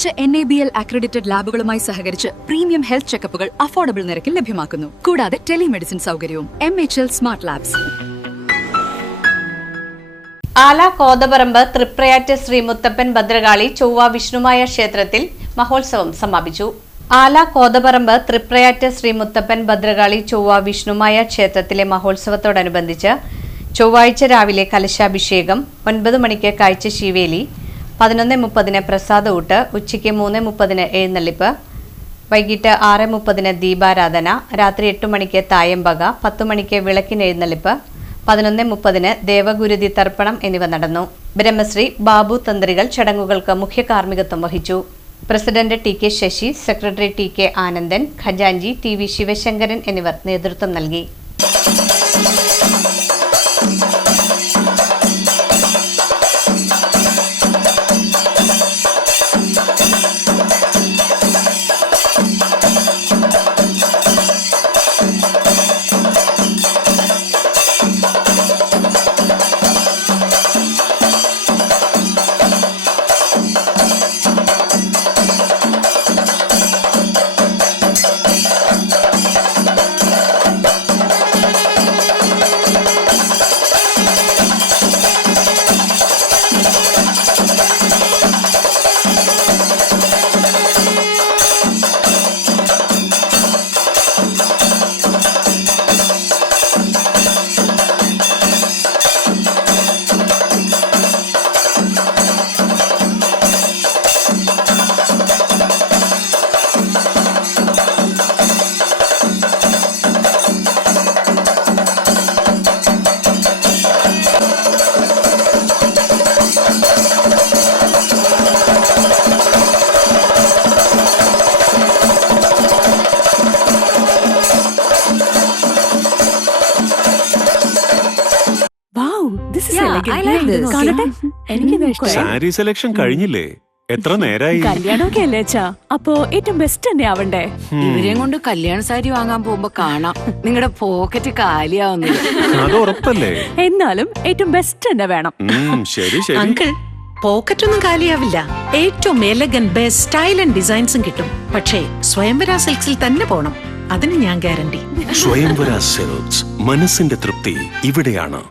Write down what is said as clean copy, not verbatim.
മികച്ച NABL accredited ലാബുകളുമായി സഹകരിച്ച് premium health ചെക്കപ്പുകൾ affordable നിരക്കിൽ ലഭ്യമാക്കുന്നു. കൂടാതെ ടെലിമെഡിസിൻ സൗകര്യവും. MHL smart labs. ആല കോതപറമ്പ് തൃപ്രയാറ്റ് ശ്രീ മുത്തപ്പൻ ഭദ്രകാളി ചൊവ്വ വിഷ്ണുമായ ക്ഷേത്രത്തിൽ മഹോത്സവം സമാപിച്ചു. ആല കോതപറമ്പ് തൃപ്രയാറ്റ് ശ്രീ മുത്തപ്പൻ ഭദ്രകാളി ചൊവ്വ വിഷ്ണുമായ ക്ഷേത്രത്തിലെ മഹോത്സവത്തോടനുബന്ധിച്ച് ചൊവ്വാഴ്ച രാവിലെ കലശാഭിഷേകം, 9 മണിക്ക് കാഴ്ച ശീവേലി, 11:30 പ്രസാദഊട്ട്, ഉച്ചയ്ക്ക് 3:30 എഴുന്നള്ളിപ്പ്, വൈകിട്ട് 6:30 ദീപാരാധന, രാത്രി 8 മണിക്ക് തായമ്പക, 10 മണിക്ക് വിളക്കിനെഴുന്നള്ളിപ്പ്, 11:30 ദേവഗുരുതി തർപ്പണം എന്നിവ നടന്നു. ബ്രഹ്മശ്രീ ബാബു തന്ത്രികൾ ചടങ്ങുകൾക്ക് മുഖ്യ കാർമ്മികത്വം വഹിച്ചു. President TK Sasi, secretary TK Anandan, ഖജാൻജി TV ശിവശങ്കരൻ എന്നിവർ നേതൃത്വം നൽകി. സാരി സെലക്ഷൻ കഴിഞ്ഞില്ലേ? എത്ര നേരായി? കല്യാണമൊക്കെ അല്ലേ അച്ഛാ, അപ്പോ ഏറ്റവും ബെസ്റ്റ് തന്നെ ആവണ്ടേ? ഇവരെയും കൊണ്ട് കല്യാണ സാരി വാങ്ങാൻ പോകുമ്പോ കാണാം നിങ്ങളുടെ പോക്കറ്റ് കാലിയാവുന്നത്. അത് ഉറപ്പല്ലേ? എന്നാലും ഏറ്റവും ബെസ്റ്റ് തന്നെ വേണം. ശരി ശരി അങ്കിൾ, പോക്കറ്റ് ഒന്നും കാലിയാവില്ല. ഏറ്റവും എലഗൻ ബെസ്റ്റ് സ്റ്റൈൽ ആൻഡ് ഡിസൈൻസും കിട്ടും. പക്ഷേ സ്വയംവര സിൽക്സിൽ തന്നെ പോണം, അതിന് ഞാൻ ഗ്യാരണ്ടി. സ്വയംവര സിൽക്സ്, മനസ്സിന്റെ തൃപ്തി ഇവിടെയാണ്.